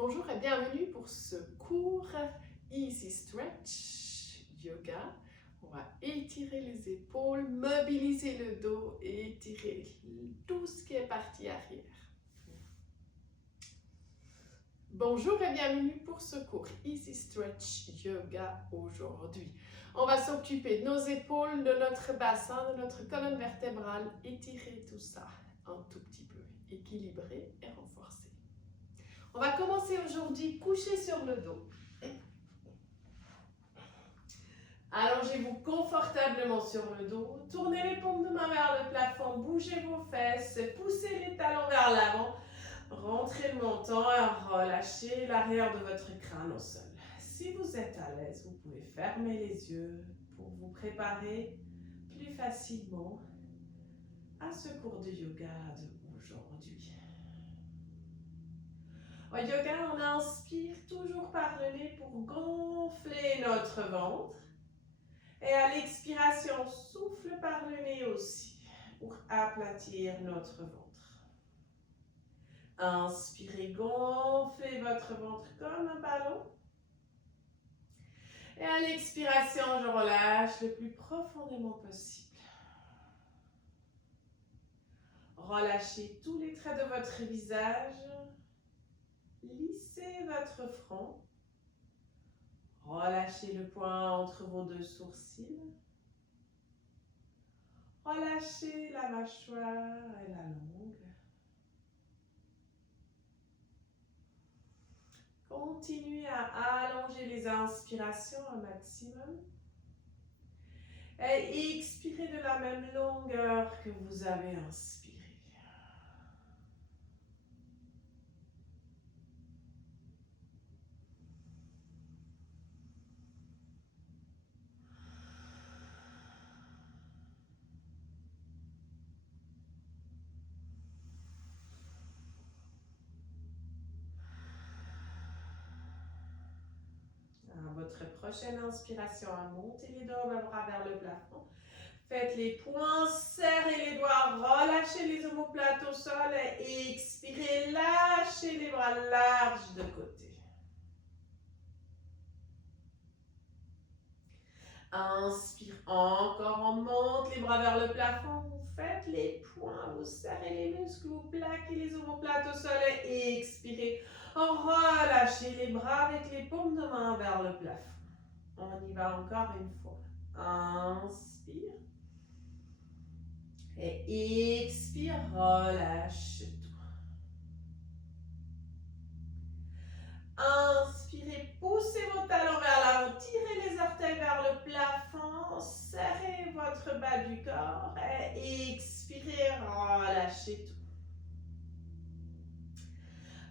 Bonjour et bienvenue pour ce cours Easy Stretch Yoga. On va étirer les épaules, mobiliser le dos et étirer tout ce qui est partie arrière. Bonjour et bienvenue pour ce cours Easy Stretch Yoga aujourd'hui. On va s'occuper de nos épaules, de notre bassin, de notre colonne vertébrale, étirer tout ça un tout petit peu, équilibrer et renforcer. On va commencer aujourd'hui couché sur le dos. Allongez-vous confortablement sur le dos. Tournez les paumes de main vers le plafond. Bougez vos fesses. Poussez les talons vers l'avant. Rentrez le menton et relâchez l'arrière de votre crâne au sol. Si vous êtes à l'aise, vous pouvez fermer les yeux pour vous préparer plus facilement à ce cours de yoga d'aujourd'hui. Au yoga, on inspire toujours par le nez pour gonfler notre ventre. Et à l'expiration, souffle par le nez aussi pour aplatir notre ventre. Inspirez, gonflez votre ventre comme un ballon. Et à l'expiration, je relâche le plus profondément possible. Relâchez tous les traits de votre visage. Lissez votre front. Relâchez le poing entre vos deux sourcils. Relâchez la mâchoire et la langue. Continuez à allonger les inspirations un maximum. Et expirez de la même longueur que vous avez inspiré. À votre prochaine inspiration, montez les deux bras vers le plafond. Faites les poings, serrez les doigts, relâchez les omoplates au sol et expirez, lâchez les bras larges de côté. Inspire encore, on monte les bras vers le plafond. Vous faites les poings, vous serrez les muscles, vous plaquez les omoplates au sol et expirez. Relâchez les bras avec les paumes de main vers le plafond. On y va encore une fois. Inspire. Et expire, relâche tout. Inspirez, poussez vos talons vers l'avant, tirez les orteils vers le plafond, serrez votre bas du corps et expirez, relâchez tout.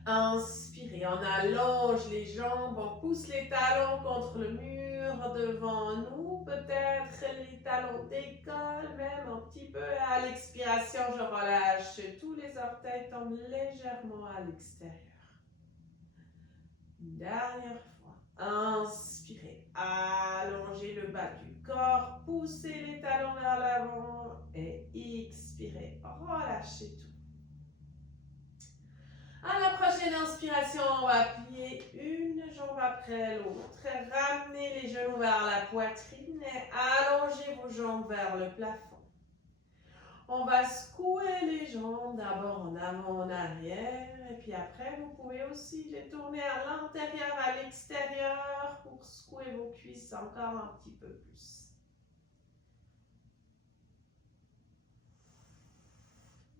Inspirez, on allonge les jambes, on pousse les talons contre le mur devant nous. Peut-être les talons décollent même un petit peu. À l'expiration, je relâche. Tous les orteils tombent légèrement à l'extérieur. Une dernière fois. Inspirez, allongez le bas du corps, poussez les talons vers l'avant et expirez, relâchez tout. À la prochaine inspiration, on va plier une jambe après l'autre. Ramenez les genoux vers la poitrine et allongez vos jambes vers le plafond. On va secouer les jambes d'abord en avant, en arrière. Et puis après, vous pouvez aussi les tourner à l'intérieur, à l'extérieur pour secouer vos cuisses encore un petit peu plus.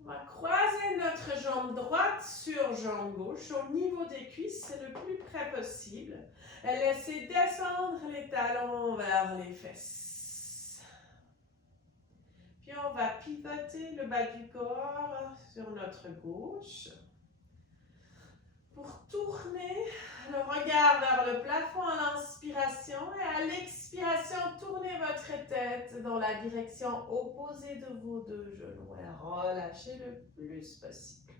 On va croiser notre jambe droite sur jambe gauche au niveau des cuisses, le plus près possible. Et laissez descendre les talons vers les fesses. Puis on va pivoter le bas du corps sur notre gauche. Pour tourner le regard vers le plafond à l'inspiration et à l'expiration, tournez votre tête dans la direction opposée de vos deux genoux et relâchez le plus possible.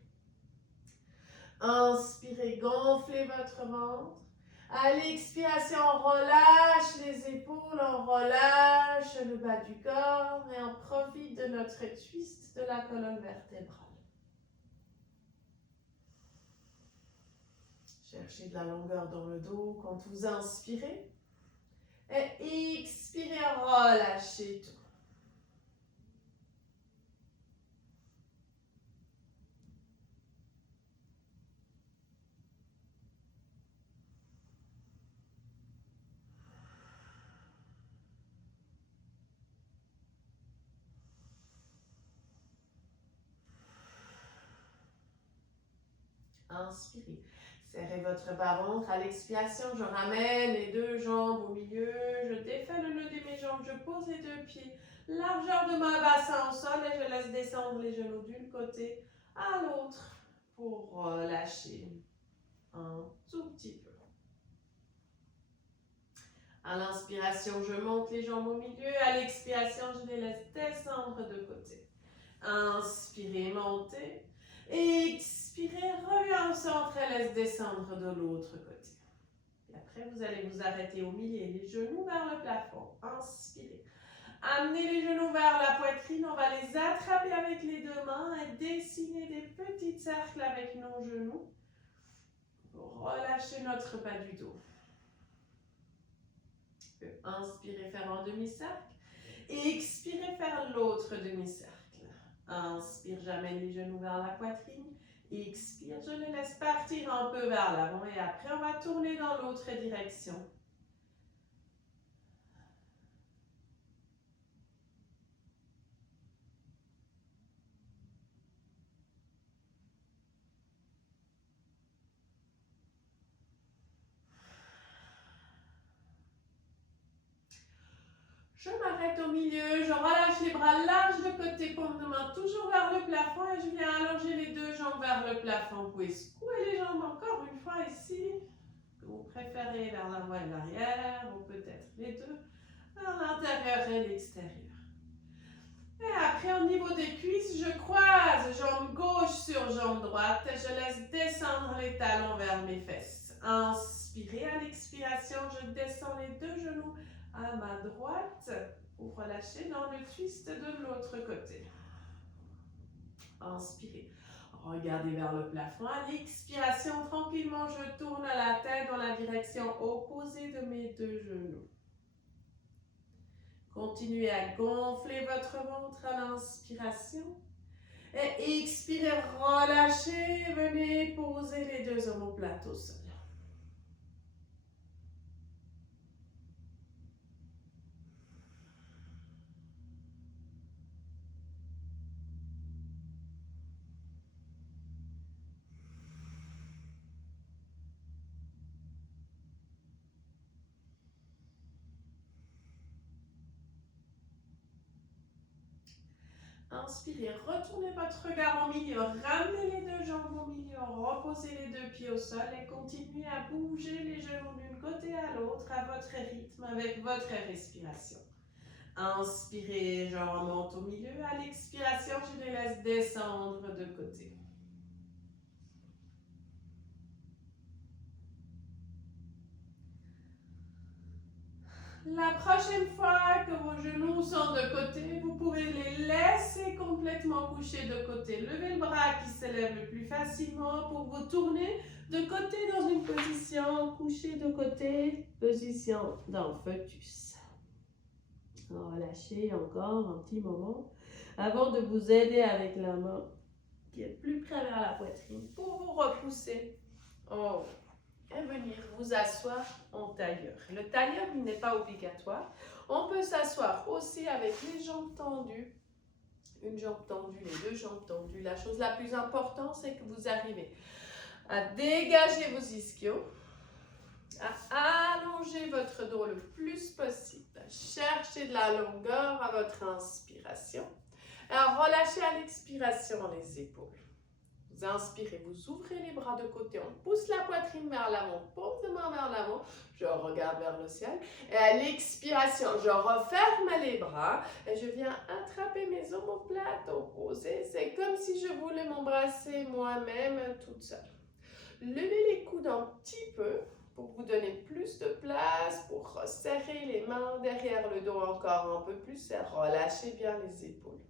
Inspirez, gonflez votre ventre. À l'expiration, on relâche les épaules, on relâche le bas du corps et on profite de notre twist de la colonne vertébrale. Cherchez de la longueur dans le dos quand vous inspirez. Et expirez, relâchez tout. Inspirez. Serrez votre bas-ventre. À l'expiration, je ramène les deux jambes au milieu. Je défais le nœud de mes jambes. Je pose les deux pieds. Largeur de mon bassin au sol et je laisse descendre les genoux d'un côté à l'autre pour relâcher un tout petit peu. À l'inspiration, je monte les jambes au milieu. À l'expiration, je les laisse descendre de côté. Inspirez, montez. Expirez, reviens au centre et laisse descendre de l'autre côté. Et après, vous allez vous arrêter au milieu, les genoux vers le plafond. Inspirez. Amenez les genoux vers la poitrine. On va les attraper avec les deux mains et dessiner des petits cercles avec nos genoux pour relâcher notre bas du dos. Inspirez, faire un demi-cercle. Expirez, faire l'autre demi-cercle. Inspire, j'amène les genoux vers la poitrine. Expire, je les laisse partir un peu vers l'avant et après on va tourner dans l'autre direction. Je m'arrête au milieu, je relâche les bras larges de côté, paume de main toujours vers le plafond et je viens allonger les deux jambes vers le plafond. Vous pouvez secouer les jambes encore une fois ici, que vous préférez vers l'avant et l'arrière, ou peut-être les deux, vers l'intérieur et l'extérieur. Et après, au niveau des cuisses, je croise jambe gauche sur jambe droite et je laisse descendre les talons vers mes fesses. Inspirez, à l'expiration, je descends les deux genoux à ma droite pour relâcher dans le twist de l'autre côté. Inspirez. Regardez vers le plafond. À l'expiration, tranquillement, je tourne la tête dans la direction opposée de mes deux genoux. Continuez à gonfler votre ventre à l'inspiration. Et expirez, relâchez. Venez poser les deux omoplates au sol. Inspirez, retournez votre regard au milieu, ramenez les deux jambes au milieu, reposez les deux pieds au sol et continuez à bouger les genoux d'un côté à l'autre à votre rythme avec votre respiration. Inspirez, je remonte au milieu, à l'expiration, je les laisse descendre de côté. La prochaine fois que vos genoux sont de côté, vous pouvez les laisser complètement coucher de côté. Levez le bras qui s'élève le plus facilement pour vous tourner de côté dans une position couché de côté, position dans fœtus. Relâchez encore un petit moment avant de vous aider avec la main qui est plus près vers la poitrine pour vous repousser en haut. Et venir vous asseoir en tailleur. Le tailleur, il n'est pas obligatoire. On peut s'asseoir aussi avec les jambes tendues. Une jambe tendue, les deux jambes tendues. La chose la plus importante, c'est que vous arrivez à dégager vos ischios, à allonger votre dos le plus possible. Cherchez de la longueur à votre inspiration. Et à relâcher à l'expiration les épaules. Vous inspirez, vous ouvrez les bras de côté, on pousse la poitrine vers l'avant, paume de main vers l'avant, je regarde vers le ciel. Et à l'expiration, je referme les bras et je viens attraper mes omoplates opposées. C'est comme si je voulais m'embrasser moi-même toute seule. Levez les coudes un petit peu pour vous donner plus de place, pour resserrer les mains derrière le dos encore un peu plus et relâchez bien les épaules.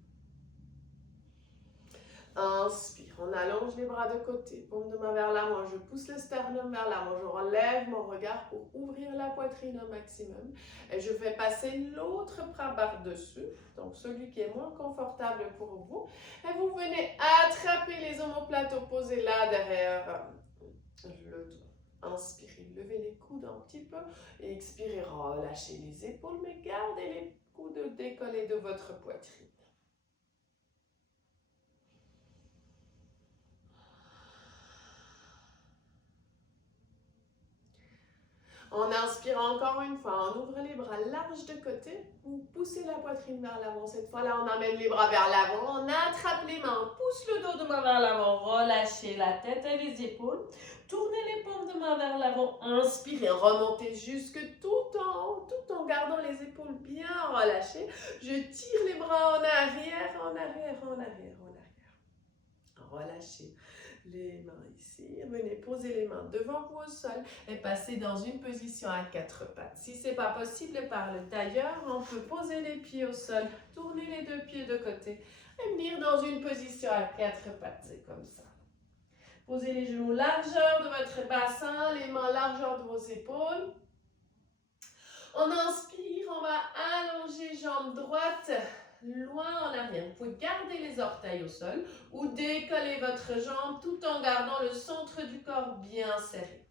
Inspire, on allonge les bras de côté, paume de main vers l'avant, je pousse le sternum vers l'avant, je relève mon regard pour ouvrir la poitrine au maximum. Et je vais passer l'autre bras par-dessus, donc celui qui est moins confortable pour vous. Et vous venez attraper les omoplates opposées là derrière le dos. Inspirez, levez les coudes un petit peu et expirez, relâchez les épaules, mais gardez les coudes décollés de votre poitrine. On inspire encore une fois, on ouvre les bras larges de côté, vous poussez la poitrine vers l'avant. Cette fois-là, on amène les bras vers l'avant, on attrape les mains, on pousse le dos de main vers l'avant, relâchez la tête et les épaules. Tournez les paumes de main vers l'avant, inspirez, remontez jusque tout en haut, tout en gardant les épaules bien relâchées. Je tire les bras en arrière, en arrière, en arrière, en arrière. Relâchez les mains ici, venez poser les mains devant vous au sol et passer dans une position à quatre pattes. Si ce n'est pas possible par le tailleur, on peut poser les pieds au sol, tourner les deux pieds de côté et venir dans une position à quatre pattes, c'est comme ça. Posez les genoux largeur de votre bassin, les mains largeur de vos épaules. On inspire, on va allonger jambe droite loin en arrière. Vous pouvez garder les orteils au sol ou décoller votre jambe tout en gardant le centre du corps bien serré.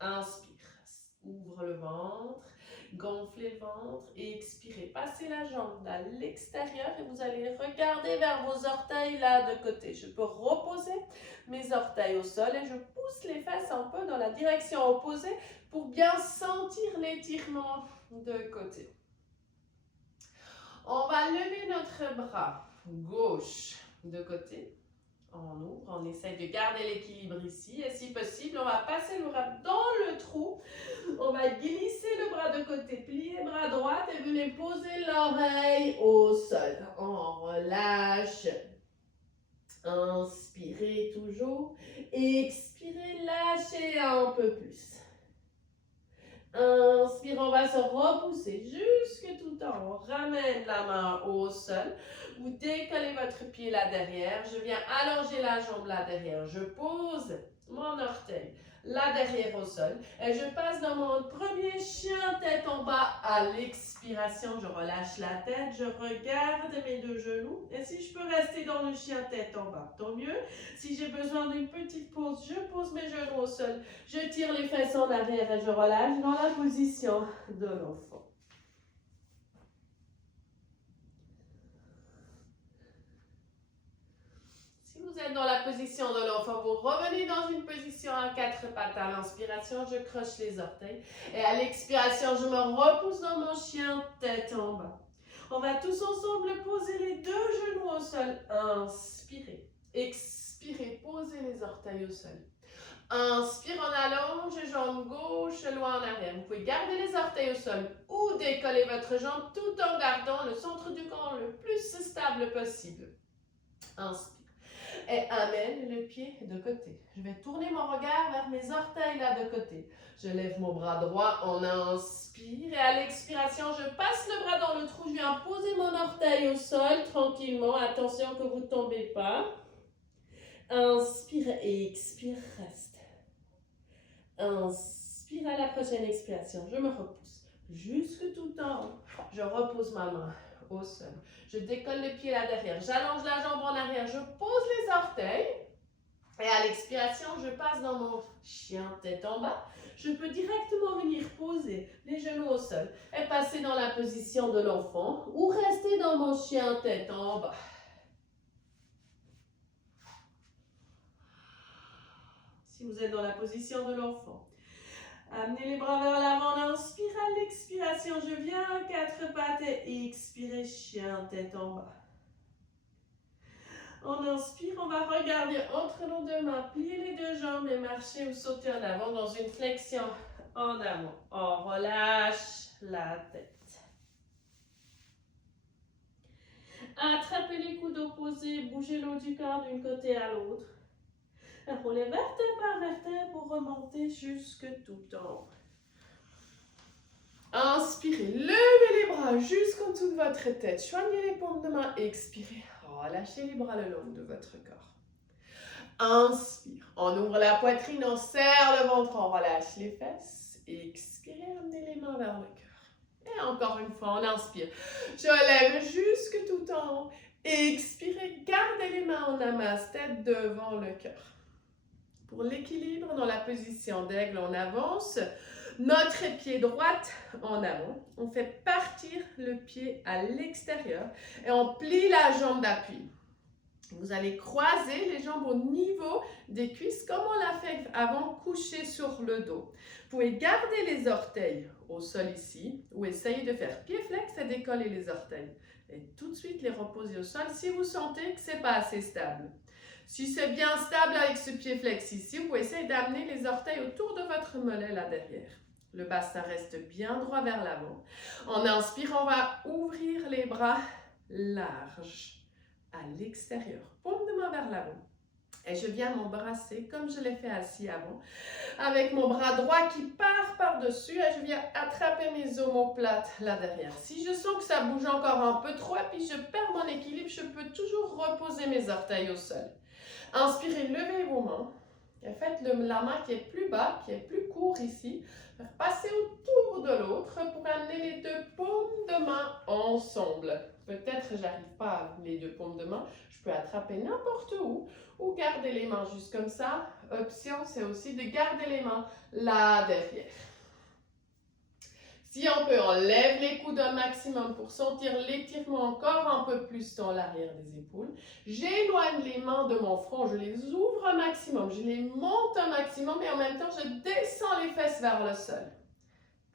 Inspire, ouvre le ventre, gonflez le ventre et expirez. Passez la jambe à l'extérieur et vous allez regarder vers vos orteils là de côté. Je peux reposer mes orteils au sol et je pousse les fesses un peu dans la direction opposée pour bien sentir l'étirement de côté. On va lever notre bras gauche de côté. On ouvre, on essaie de garder l'équilibre ici. Et si possible, on va passer le bras dans le trou. On va glisser le bras de côté, plier le bras droit et venez poser l'oreille au sol. On relâche. Inspirez toujours. Expirez, lâchez un peu plus. Inspire, on va se repousser jusque tout en haut. On ramène la main au sol. Vous décollez votre pied là derrière. Je viens allonger la jambe là derrière. Je pose mon orteil là derrière au sol. Et je passe dans mon premier chien tête en bas à l'expiration. Je relâche la tête. Je regarde mes deux genoux. Et si je peux rester dans le chien tête en bas, tant mieux. Si j'ai besoin d'une petite pause, je pose mes genoux au sol. Je tire les fesses en arrière et je relâche dans la position de l'enfant. Si vous êtes dans la position de l'enfant, vous revenez dans une position à quatre pattes. À l'inspiration, je croche les orteils. Et à l'expiration, je me repousse dans mon chien tête en bas. On va tous ensemble poser les deux genoux au sol. Inspirez. Expirez. Posez les orteils au sol. Inspire, on allonge, jambe gauche, loin en arrière. Vous pouvez garder les orteils au sol ou décoller votre jambe tout en gardant le centre du corps le plus stable possible. Inspire. Et amène le pied de côté. Je vais tourner mon regard vers mes orteils là de côté. Je lève mon bras droit, on inspire. Et à l'expiration, je passe le bras dans le trou. Je viens poser mon orteil au sol tranquillement. Attention que vous ne tombez pas. Inspire et expire, reste. Inspire à la prochaine expiration. Je me repousse jusque tout en haut. Je repose ma main au sol. Je décolle le pied là derrière. J'allonge la jambe en arrière. Je pose les orteils. Et à l'expiration, je passe dans mon chien tête en bas. Je peux directement venir poser les genoux au sol et passer dans la position de l'enfant ou rester dans mon chien tête en bas. Si vous êtes dans la position de l'enfant, amenez les bras vers l'avant, inspire à l'expiration, je viens à quatre pattes et expirez, chien tête en bas. On inspire, on va regarder entre nos deux mains, plier les deux jambes et marcher ou sauter en avant dans une flexion en avant. On relâche la tête. Attrapez les coudes opposés, bougez le haut du corps d'un côté à l'autre. Roulez vertèbre par vertèbre pour remonter jusque tout en haut. Inspirez, levez les bras jusqu'en dessous de votre tête. Joignez les paumes de main, expirez. Relâchez les bras le long de votre corps. Inspire. On ouvre la poitrine, on serre le ventre, on relâche les fesses. Expirez, amenez les mains vers le cœur. Et encore une fois, on inspire. Je lève jusque tout en haut. Expirez, gardez les mains en amas, tête devant le cœur. Pour l'équilibre, dans la position d'aigle, on avance. Notre pied droit en avant. On fait partir le pied à l'extérieur et on plie la jambe d'appui. Vous allez croiser les jambes au niveau des cuisses comme on l'a fait avant, couché sur le dos. Vous pouvez garder les orteils au sol ici ou essayer de faire pied flex et décoller les orteils. Et tout de suite les reposer au sol si vous sentez que ce n'est pas assez stable. Si c'est bien stable avec ce pied flex ici, vous pouvez essayer d'amener les orteils autour de votre mollet là derrière. Le bassin reste bien droit vers l'avant. En inspirant, on va ouvrir les bras larges à l'extérieur. Paume de main vers l'avant. Et je viens m'embrasser comme je l'ai fait assis avant, avec mon bras droit qui part par-dessus et je viens attraper mes omoplates là derrière. Si je sens que ça bouge encore un peu trop et puis je perds mon équilibre, je peux toujours reposer mes orteils au sol. Inspirez, levez vos mains et faites la main qui est plus bas, qui est plus court ici. Passez autour de l'autre pour amener les deux paumes de main ensemble. Peut-être j'arrive pas à les deux paumes de main, je peux attraper n'importe où ou garder les mains juste comme ça. Option, c'est aussi de garder les mains là derrière. Si on peut, on lève les coudes un maximum pour sentir l'étirement encore un peu plus dans l'arrière des épaules. J'éloigne les mains de mon front, je les ouvre un maximum, je les monte un maximum et en même temps, je descends les fesses vers le sol.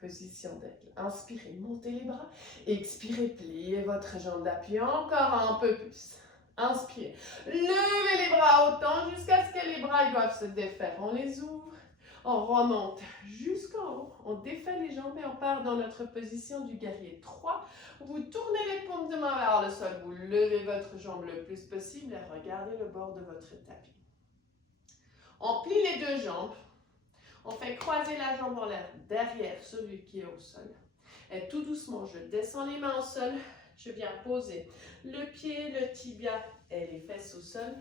Position d'aigle. Inspirez, montez les bras. Expirez, pliez votre jambe d'appui encore un peu plus. Inspirez, levez les bras autant jusqu'à ce que les bras doivent se défaire. On les ouvre. On remonte jusqu'en haut, on défait les jambes et on part dans notre position du guerrier 3. Vous tournez les paumes de main vers le sol, vous levez votre jambe le plus possible et regardez le bord de votre tapis. On plie les deux jambes, on fait croiser la jambe en l'air derrière celui qui est au sol. Et tout doucement, je descends les mains au sol, je viens poser le pied, le tibia et les fesses au sol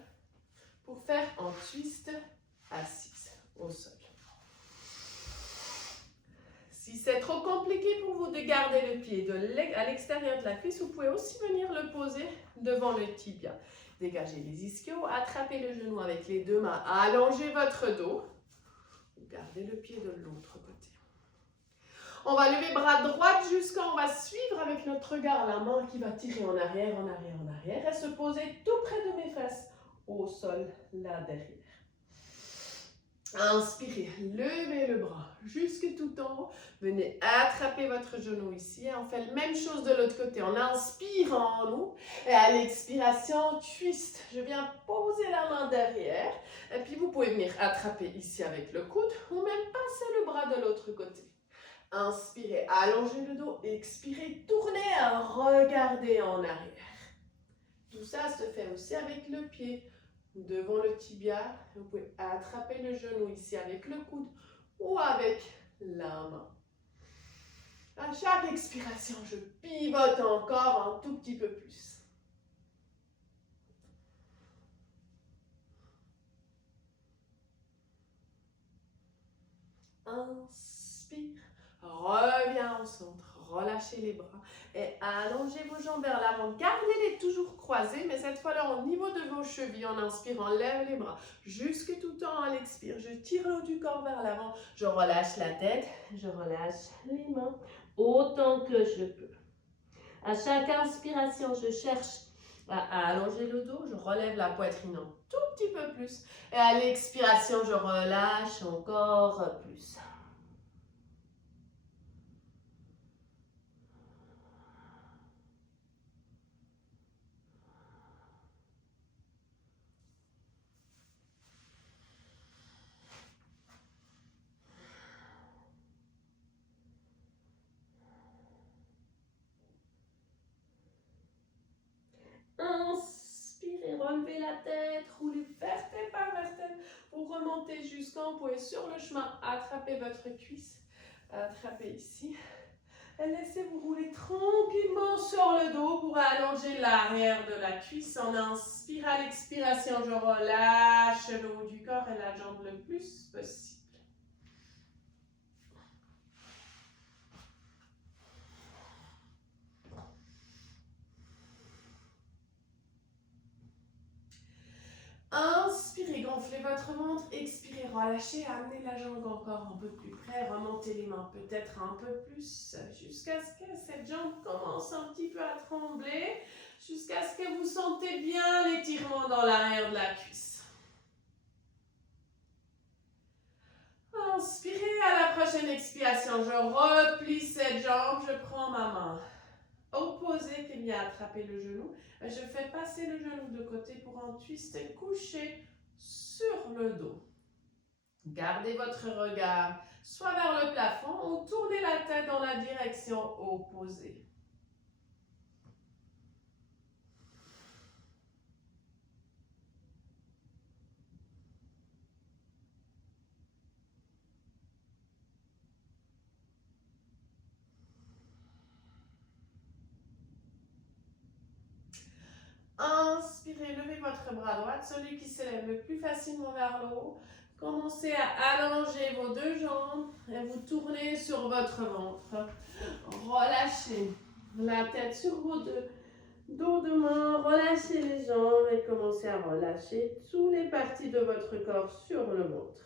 pour faire un twist assise au sol. Si c'est trop compliqué pour vous de garder le pied à l'extérieur de la cuisse, vous pouvez aussi venir le poser devant le tibia. Dégagez les ischios, attrapez le genou avec les deux mains, allongez votre dos. Gardez le pied de l'autre côté. On va lever bras droit jusqu'à, on va suivre avec notre regard la main qui va tirer en arrière, en arrière, en arrière et se poser tout près de mes fesses au sol là derrière. Inspirez, levez le bras jusque tout en haut. Venez attraper votre genou ici. On fait la même chose de l'autre côté. On inspire en haut et à l'expiration, twist. Je viens poser la main derrière. Et puis vous pouvez venir attraper ici avec le coude ou même passer le bras de l'autre côté. Inspirez, allongez le dos. Expirez, tournez, regardez en arrière. Tout ça se fait aussi avec le pied. Devant le tibia, vous pouvez attraper le genou ici avec le coude ou avec la main. À chaque expiration, je pivote encore un tout petit peu plus. Inspire, reviens au centre. Relâchez les bras et allongez vos jambes vers l'avant. Gardez-les toujours croisés, mais cette fois-là, au niveau de vos chevilles, en inspirant, lève les bras jusque tout en haut à l'expire. Je tire le haut du corps vers l'avant. Je relâche la tête, je relâche les mains autant que je peux. À chaque inspiration, je cherche à allonger le dos. Je relève la poitrine un tout petit peu plus. Et à l'expiration, je relâche encore plus. Inspirez, relevez la tête, roulez vertèbre par vertèbre. Vous remontez jusqu'en haut. Vous pouvez sur le chemin attraper votre cuisse. Attrapez ici. Laissez-vous rouler tranquillement sur le dos pour allonger l'arrière de la cuisse. On inspire à l'expiration, je relâche le haut du corps et la jambe le plus possible. Inspirez, gonflez votre ventre, expirez, relâchez, amenez la jambe encore un peu plus près, remontez les mains peut-être un peu plus, jusqu'à ce que cette jambe commence un petit peu à trembler, jusqu'à ce que vous sentez bien l'étirement dans l'arrière de la cuisse. Inspirez, à la prochaine expiration, je replie cette jambe, je prends ma main opposée qui vient attraper le genou. Je fais passer le genou de côté pour un twist couché sur le dos. Gardez votre regard soit vers le plafond ou tournez la tête dans la direction opposée. Inspirez, levez votre bras droit, celui qui s'élève le plus facilement vers le haut. Commencez à allonger vos deux jambes et vous tournez sur votre ventre. Relâchez la tête sur vos deux dos de main, relâchez les jambes et commencez à relâcher toutes les parties de votre corps sur le ventre.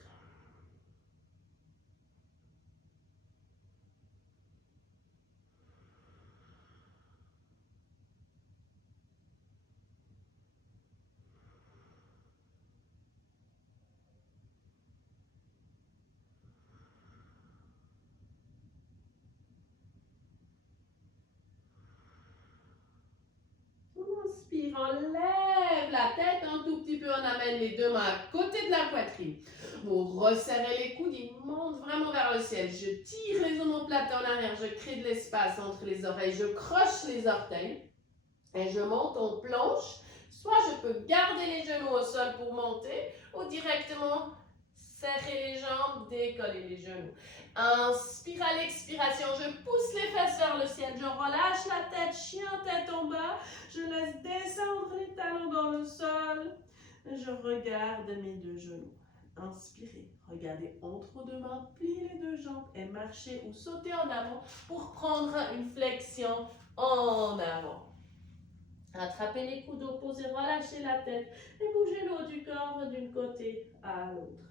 Inspire, on lève la tête un tout petit peu, on amène les deux mains à côté de la poitrine. Vous resserrez les coudes, ils montent vraiment vers le ciel. Je tire les omoplates en arrière, je crée de l'espace entre les oreilles, je croche les orteils et je monte en planche. Soit je peux garder les genoux au sol pour monter ou directement serrer les jambes, décoller les genoux. Inspire à l'expiration, je pousse les fesses vers le ciel, je relâche la tête, chien tête en bas, je laisse descendre les talons dans le sol, je regarde mes deux genoux. Inspirez, regardez entre deux mains, pliez les deux jambes et marchez ou sautez en avant pour prendre une flexion en avant. Attrapez les coudes opposés, relâchez la tête et bougez le haut du corps d'un côté à l'autre.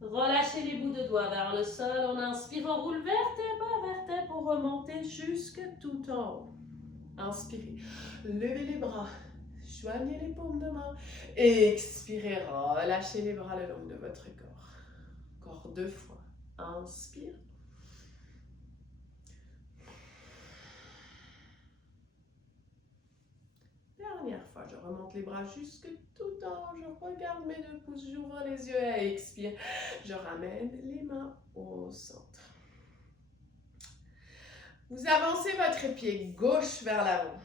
Relâchez les bouts de doigts vers le sol. On inspire, on roule vertèbre pour remonter jusque tout en haut. Inspirez, levez les bras, joignez les paumes de main. Expirez, relâchez les bras le long de votre corps. Encore 2 fois. Inspire. Dernière fois, je remonte les bras jusque tout en haut. Je regarde mes 2 pouces, j'ouvre les yeux et expire. Je ramène les mains au centre. Vous avancez votre pied gauche vers l'avant.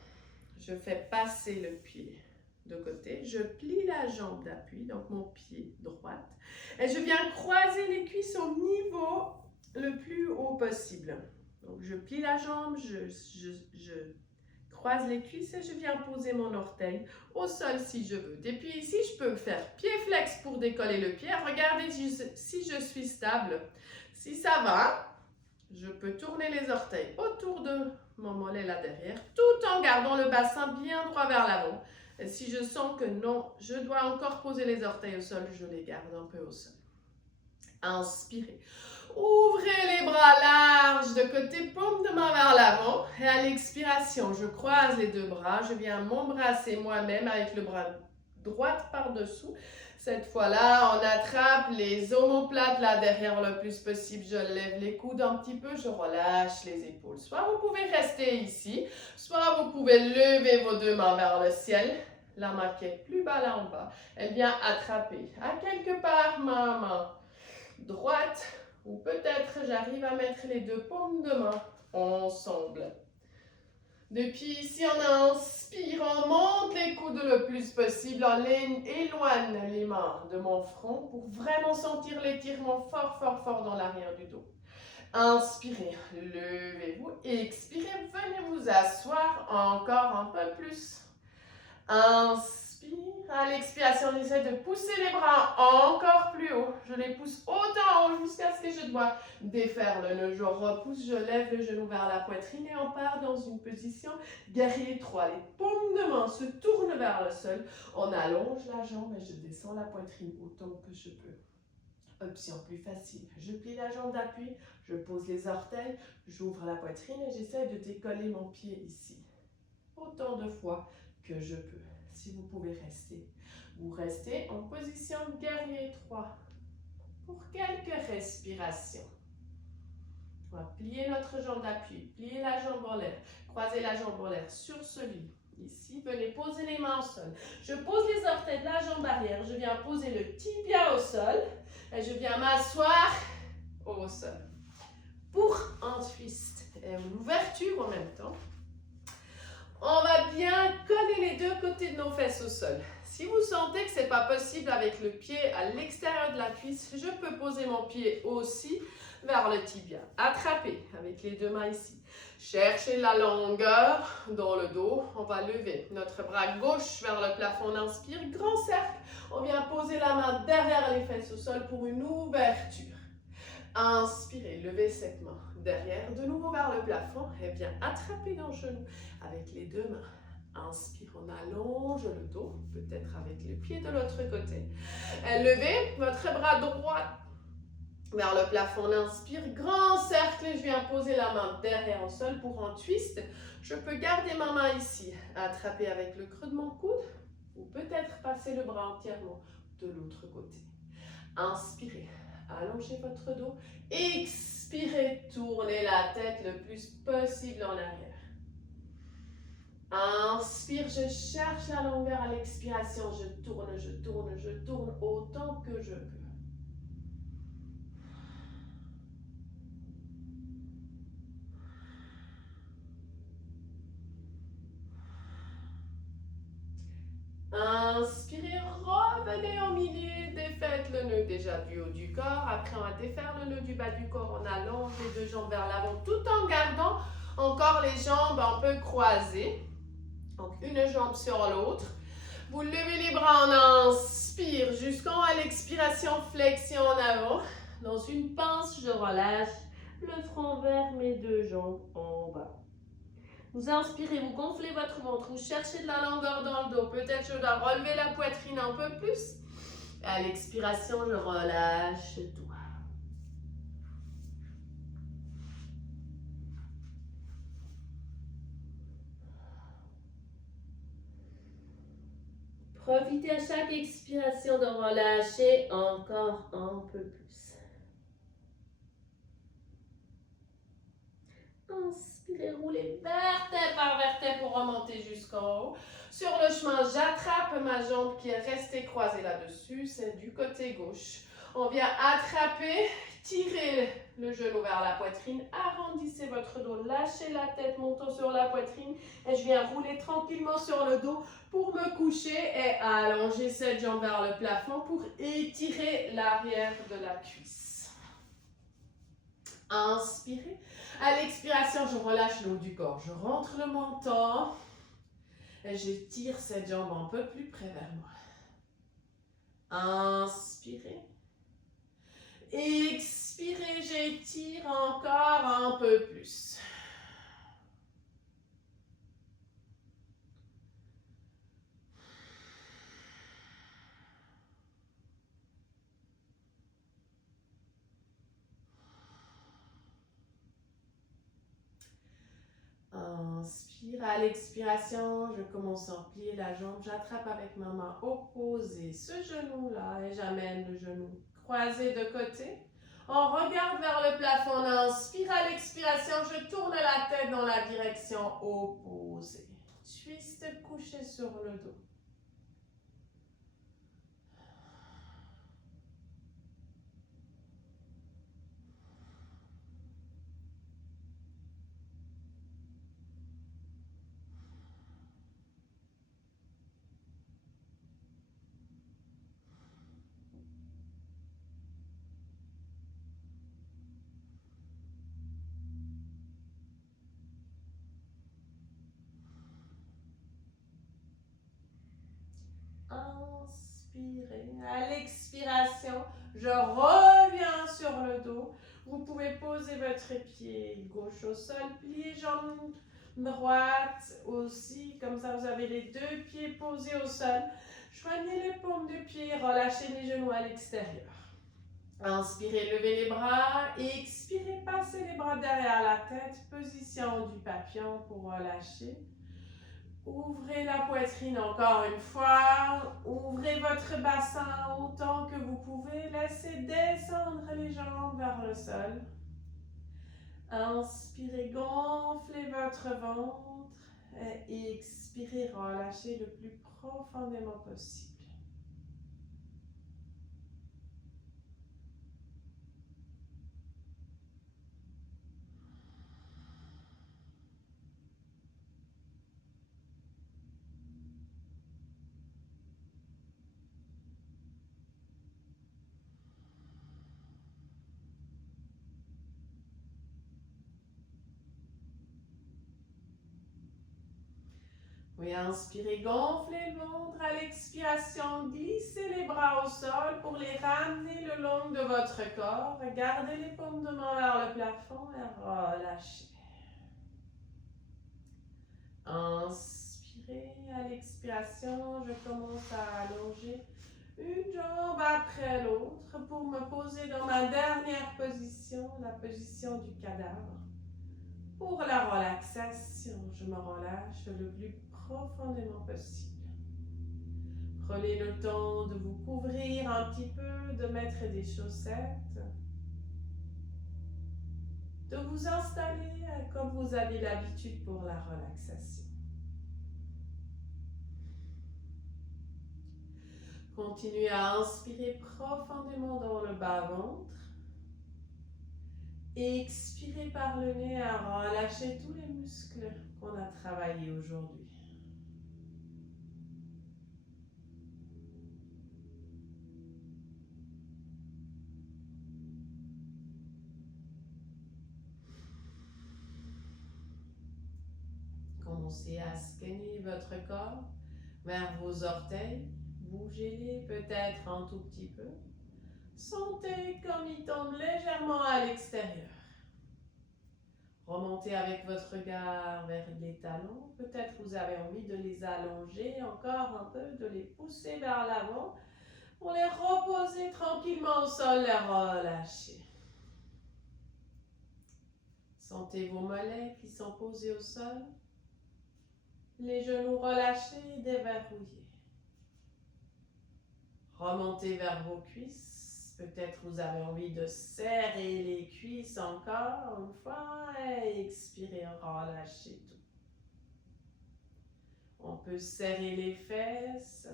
Je fais passer le pied de côté. Je plie la jambe d'appui, donc mon pied droite. Et je viens croiser les cuisses au niveau le plus haut possible. Donc je plie la jambe, je croise les cuisses et je viens poser mon orteil au sol si je veux. Depuis ici, je peux faire pied flex pour décoller le pied. Regardez si je suis stable. Si ça va, je peux tourner les orteils autour de mon mollet là derrière, tout en gardant le bassin bien droit vers l'avant. Et si je sens que non, je dois encore poser les orteils au sol, je les garde un peu au sol. Inspirez. Ouvrez les bras larges de côté, paume de main vers l'avant. Et à l'expiration, je croise les 2 bras. Je viens m'embrasser moi-même avec le bras droit par-dessous. Cette fois-là, on attrape les omoplates là derrière le plus possible. Je lève les coudes un petit peu, je relâche les épaules. Soit vous pouvez rester ici, soit vous pouvez lever vos 2 mains vers le ciel. La main qui est plus bas là en bas, elle vient attraper à quelque part ma main droite. Ou peut-être j'arrive à mettre les 2 paumes de main ensemble. Depuis ici, on inspire, on monte les coudes le plus possible, on éloigne les mains de mon front pour vraiment sentir l'étirement fort dans l'arrière du dos. Inspirez, levez-vous. Expirez, venez vous asseoir encore un peu plus. Inspire. À l'expiration, j'essaie de pousser les bras encore plus haut. Je les pousse autant haut jusqu'à ce que je dois défaire le nœud. Je repousse, je lève le genou vers la poitrine et on part dans une position guerrier 3. Les paumes de main se tournent vers le sol. On allonge la jambe et je descends la poitrine autant que je peux. Option plus facile. Je plie la jambe d'appui, je pose les orteils, j'ouvre la poitrine et j'essaie de décoller mon pied ici. Autant de fois que je peux. Si vous pouvez rester, vous restez en position guerrier 3 pour quelques respirations. On va plier notre jambe d'appui, plier la jambe en l'air, croiser la jambe en l'air sur ce lit. Ici, venez poser les mains au sol. Je pose les orteils de la jambe arrière, je viens poser le tibia au sol et je viens m'asseoir au sol. Pour un twist et une ouverture en même temps, on va bien coller les deux côtés de nos fesses au sol. Si vous sentez que ce n'est pas possible avec le pied à l'extérieur de la cuisse, je peux poser mon pied aussi vers le tibia. Attrapez avec les deux mains ici. Cherchez la longueur dans le dos. On va lever notre bras gauche vers le plafond. On inspire, grand cercle. On vient poser la main derrière les fesses au sol pour une ouverture. Inspirez, levez cette main derrière, de nouveau vers le plafond, et bien attrapez dans le genou avec les deux mains. Inspire, on allonge le dos, peut-être avec le pied de l'autre côté. Levez votre bras droit vers le plafond, on inspire, grand cercle, je viens poser la main derrière au sol pour un twist. Je peux garder ma main ici, attraper avec le creux de mon coude, ou peut-être passer le bras entièrement de l'autre côté. Inspirez. Allongez votre dos. Expirez, tournez la tête le plus possible en arrière. Inspire, je cherche la longueur à l'expiration. Je tourne, je tourne, je tourne autant que je peux. Inspirez, revenez au milieu, défaites le nœud déjà du haut du corps. Après, on va défaire le nœud du bas du corps. On allonge les deux jambes vers l'avant tout en gardant encore les jambes un peu croisées. Donc, une jambe sur l'autre. Vous levez les bras, on inspire jusqu'en à l'expiration, flexion en avant. Dans une pince, je relâche le front vers mes deux jambes en bas. Vous inspirez, vous gonflez votre ventre, vous cherchez de la longueur dans le dos. Peut-être je dois relever la poitrine un peu plus. À l'expiration, je relâche tout. Profitez à chaque expiration de relâcher encore un peu plus. Inspirez, roulez vertèbre par vertèbre pour remonter jusqu'en haut. Sur le chemin, j'attrape ma jambe qui est restée croisée là-dessus, c'est du côté gauche. On vient attraper, tirer le genou vers la poitrine, arrondissez votre dos, lâchez la tête, montons sur la poitrine et je viens rouler tranquillement sur le dos pour me coucher et allonger cette jambe vers le plafond pour étirer l'arrière de la cuisse. Inspirez. À l'expiration, je relâche le haut du corps. Je rentre le menton et je tire cette jambe un peu plus près vers moi. Inspirez. Expirez, j'étire encore un peu plus. Inspire, à l'expiration, je commence à plier la jambe, j'attrape avec ma main opposée ce genou-là et j'amène le genou croisé de côté. On regarde vers le plafond, on inspire, à l'expiration, je tourne la tête dans la direction opposée. Twist couché sur le dos. inspirez. À l'expiration, je reviens sur le dos. Vous pouvez poser votre pied gauche au sol, plier jambe droite aussi. Comme ça, vous avez les deux pieds posés au sol. Joignez les paumes de pied, relâchez les genoux à l'extérieur. Inspirez, levez les bras et expirez, passez les bras derrière la tête. Position du papillon pour relâcher. Ouvrez la poitrine encore une fois. Ouvrez votre bassin autant que vous pouvez. Laissez descendre les jambes vers le sol. Inspirez, gonflez votre ventre et expirez, relâchez le plus profondément possible. Oui, inspirez, gonflez le ventre. À l'expiration, glissez les bras au sol pour les ramener le long de votre corps. Gardez les paumes de main vers le plafond et relâchez. Inspirez, à l'expiration, je commence à allonger une jambe après l'autre pour me poser dans ma dernière position, la position du cadavre. Pour la relaxation, je me relâche le plus profondément possible. Prenez le temps de vous couvrir un petit peu, de mettre des chaussettes, de vous installer comme vous avez l'habitude pour la relaxation. Continuez à inspirer profondément dans le bas-ventre. Et expirez par le nez à relâcher tous les muscles qu'on a travaillés aujourd'hui. Commencez à scanner votre corps vers vos orteils. Bougez-les peut-être un tout petit peu. Sentez comme ils tombent légèrement à l'extérieur. Remontez avec votre regard vers les talons. Peut-être vous avez envie de les allonger encore un peu, de les pousser vers l'avant pour les reposer tranquillement au sol, les relâcher. Sentez vos mollets qui sont posés au sol. Les genoux relâchés et déverrouillés. Remontez vers vos cuisses. Peut-être vous avez envie de serrer les cuisses encore une fois et expirez, relâchez tout. On peut serrer les fesses,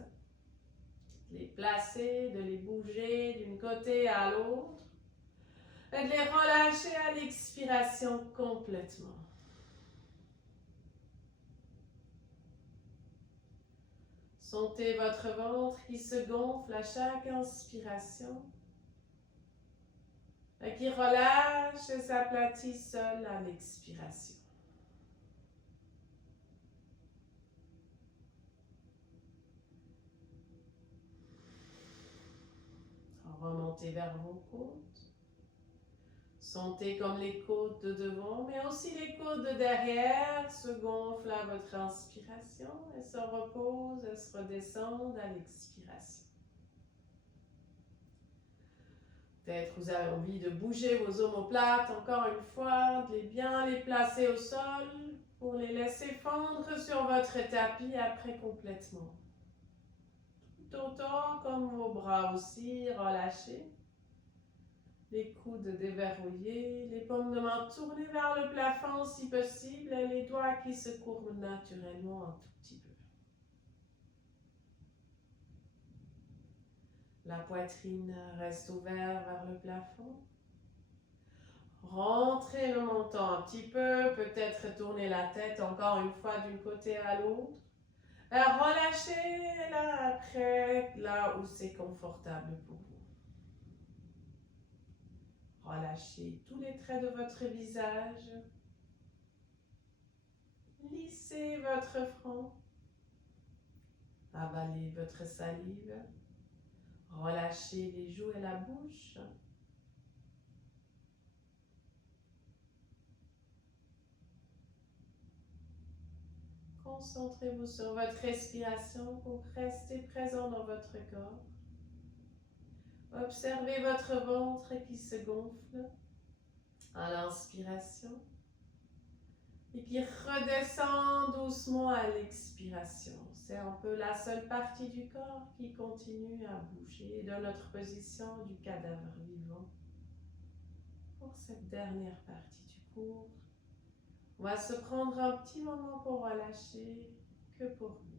les placer, de les bouger d'un côté à l'autre et de les relâcher à l'expiration complètement. Sentez votre ventre qui se gonfle à chaque inspiration et qui relâche et s'aplatit seul à l'expiration. Remontez vers vos côtes. Sentez comme les côtes de devant, mais aussi les côtes de derrière se gonflent à votre inspiration et se reposent et se redescendent à l'expiration. Peut-être vous avez envie de bouger vos omoplates encore une fois, de bien les placer au sol pour les laisser fondre sur votre tapis après complètement. Tout autant comme vos bras aussi relâchés. Les coudes déverrouillés, les paumes de main tournées vers le plafond si possible et les doigts qui se courbent naturellement un tout petit peu. La poitrine reste ouverte vers le plafond. Rentrez le menton un petit peu, peut-être tourner la tête encore une fois d'un côté à l'autre. Relâchez là après, là où c'est confortable pour vous. Relâchez tous les traits de votre visage. Lissez votre front. Avalez votre salive. Relâchez les joues et la bouche. Concentrez-vous sur votre respiration pour rester présent dans votre corps. Observez votre ventre qui se gonfle à l'inspiration et qui redescend doucement à l'expiration. C'est un peu la seule partie du corps qui continue à bouger dans notre position du cadavre vivant. Pour cette dernière partie du cours, on va se prendre un petit moment pour relâcher que pour vous.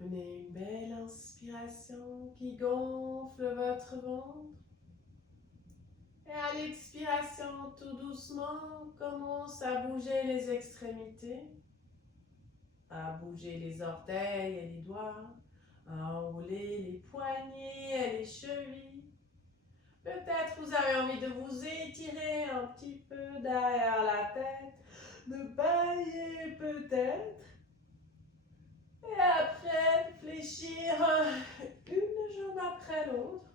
Prenez une belle inspiration qui gonfle votre ventre. Et à l'expiration, tout doucement, commence à bouger les extrémités, à bouger les orteils et les doigts, à enrouler les poignets et les chevilles. Peut-être vous avez envie de vous étirer un petit peu derrière la tête, de bailler peut-être. Et après, fléchir une jambe après l'autre.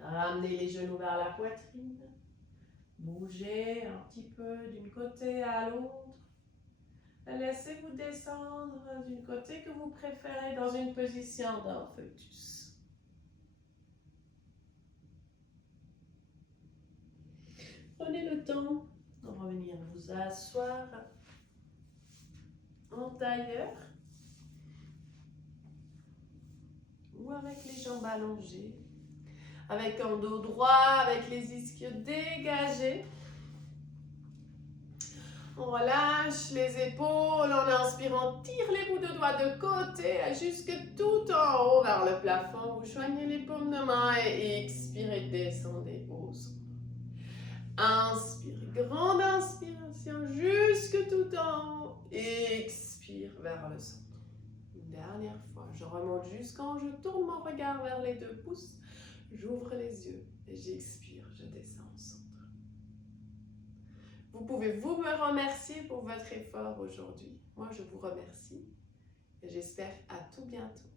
Ramenez les genoux vers la poitrine. Bougez un petit peu d'une côté à l'autre. Laissez-vous descendre d'une côté que vous préférez dans une position d'un fœtus. Prenez le temps de revenir vous asseoir en tailleur ou avec les jambes allongées, avec un dos droit, avec les ischios dégagés. On relâche les épaules, en inspirant, tire les bouts de doigts de côté, jusque tout en haut vers le plafond. Vous joignez les paumes de main et expirez, descendez au sol. Inspire, grande inspiration, jusque tout en haut. Expire vers le centre. Une dernière fois, je remonte jusqu'en haut, je tourne mon regard vers les 2 pouces. J'ouvre les yeux et j'expire, je descends au centre. Vous pouvez vous me remercier pour votre effort aujourd'hui. Moi, je vous remercie et j'espère à tout bientôt.